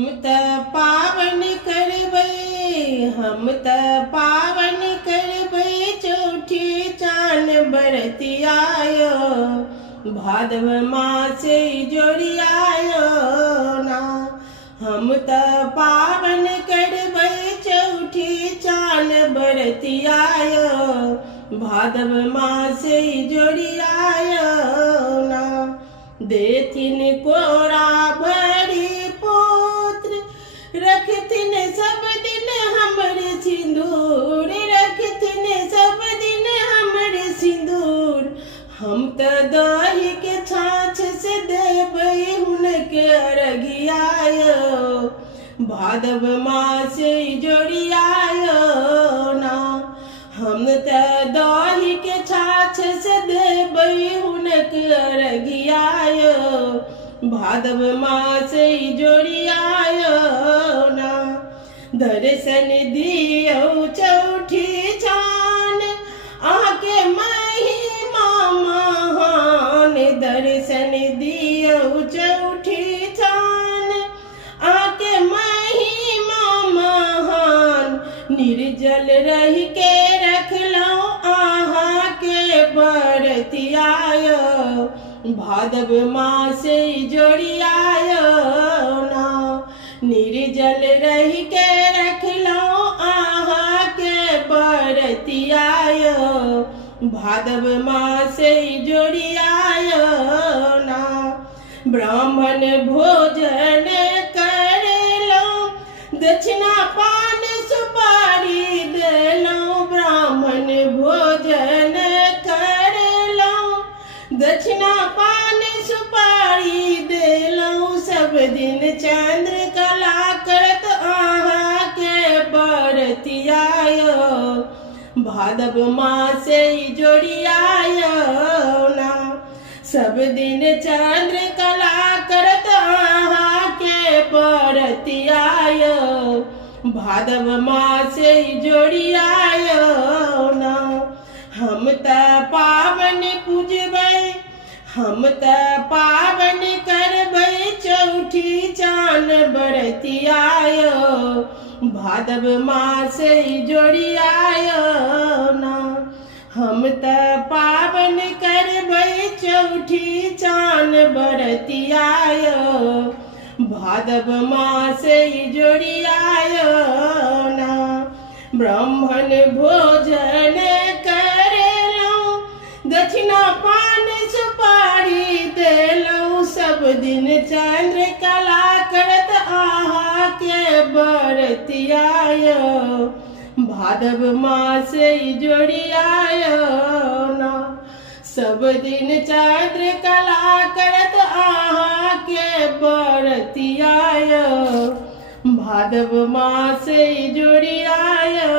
हम त पावन करबै, हम त पावन करबै चौठी चान बरतियायो, भादव मासे जोड़ियायो ना। हम त पावन करबै चौठी चान बरतियायो, भादव मासे जोड़ियायो ना। देथिन कोरा भरी पुत्र, रखथिन सब दिन हमर सिंदूर, रखथिन सब दिन हमर सिंदूर। हम त दही के छाछ से देबै हुनके अरगियायो, भादव मासे जोड़ियायो ना। हम त दही के छाछ से देबै हुनके अरगियायो, भादव मासे जोड़ियायो ना। दर्शन दियौ चौठी चान, आके महिमा महान। दर्शन दियौ चौठी चान, आके महिमा महान। निर्जल रही के रखलौ आहा के बरतियायो, भादव मासे जोड़ियायो ना। निर्जल रही के रखलौ आहा के बरतियायो, भादव मासे जोड़ियायो ना। ब्राह्मण भोजन करलौ, दक्षिणा पान सुपारी देलौ। ब्राह्मण भोजन करलौ, दक्षिणा पान सुपारी देलौ। सब दिन चंद्र कला करत आहा के बरतियायो, भादव मासे जोड़ियायो ना। सब दिन चंद्र कला करत आहा के बरतियायो, भादव मासे जोड़ियायो ना। हम त पावन पूजबै, हम त पावन करबै चौठी चान बरतियायो, भादव मासे जोड़ियायो ना। हम त पावन करबै चौठी चान बरतियायो, भादव मासे जोड़ियायो ना। ब्राह्मण भोजन करलौ, दक्षिणा पान सुपारी देलौ। सब दिन चंद्र कला करत आहा के बरतियायो, भादव मासे जोड़ियायो ना। सब दिन चंद्र कला करत आहा के बरतियायो, भादव मासे जोड़ियायो।